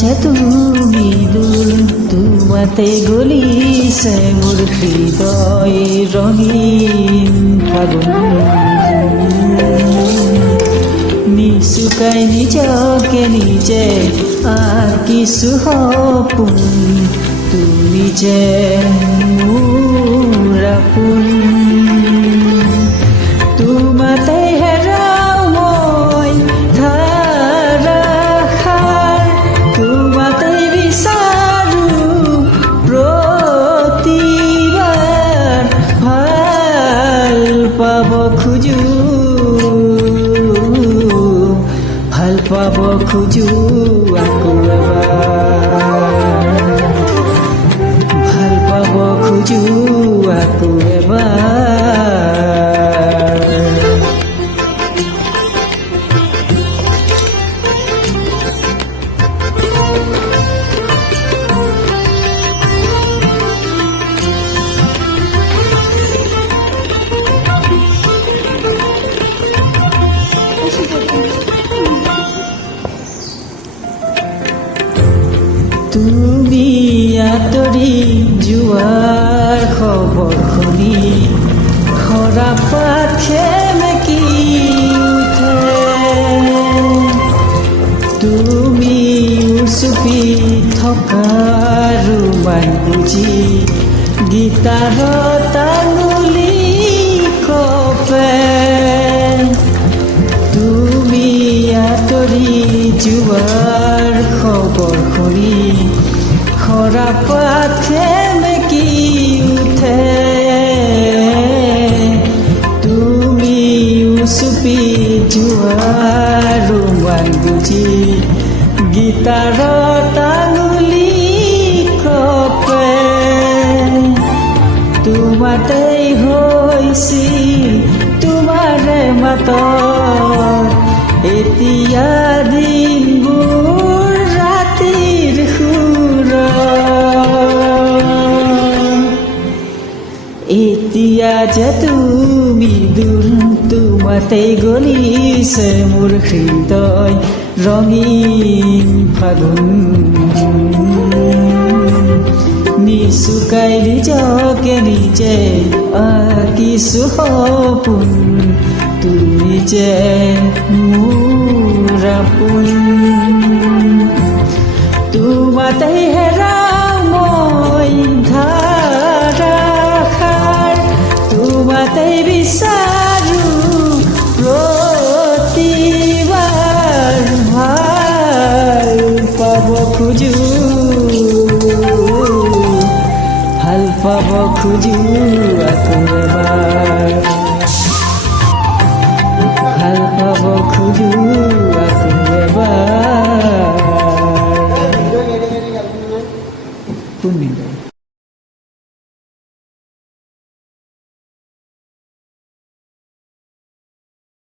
যে তুমি দূর তোমাতে গলিছে মোৰ হৃদয় ৰঙীন ফাগুন নিচুকাই নিজকে নিজে আঁকিছো সপোন তুমি যে মোৰ আপোন তোমাতে হেৰাও মই ধাৰাসাৰ তোমাতে বিচাৰো প্ৰতিবাৰ ভাল পাব খোজো আকৌ এবাৰ ভাল পাব খোজো আকৌ এবাৰ তুমি আঁতৰি যোৱাৰ খবৰ শুনি সৰাপাত সেমেকি উঠে তুমি চুপি থকা ৰুমাল বুজি গীটাৰত আঙুলি কপে তুমি আঁতৰি যোৱাৰ খবৰ শুনি সৰাপাত সেমেকি উঠে তুমি চুপি যোৱা ৰুমাল বুজি গীটাৰত আঙুলি কপে তোমাতেই হৈছিল তোমাৰে মাতত এতিয়া দিনবোৰ ৰাতিৰ সুৰ এতিয়া যে তুমি দূৰ তোমাতেই গলিছে মোৰ হৃদয় ৰঙীন ফাগুন নিচুকাই নিজকে নিজে আঁকিছো সপোন তুমি যে মোৰ আপোন তোমাতেই হেৰাও মই ধাৰাসাৰ তোমাতেই বিচাৰো প্ৰতিবাৰ ভাল পাব খোজো ভাল পাব খোজো আকৌ এবাৰ ভাল পাব খোজো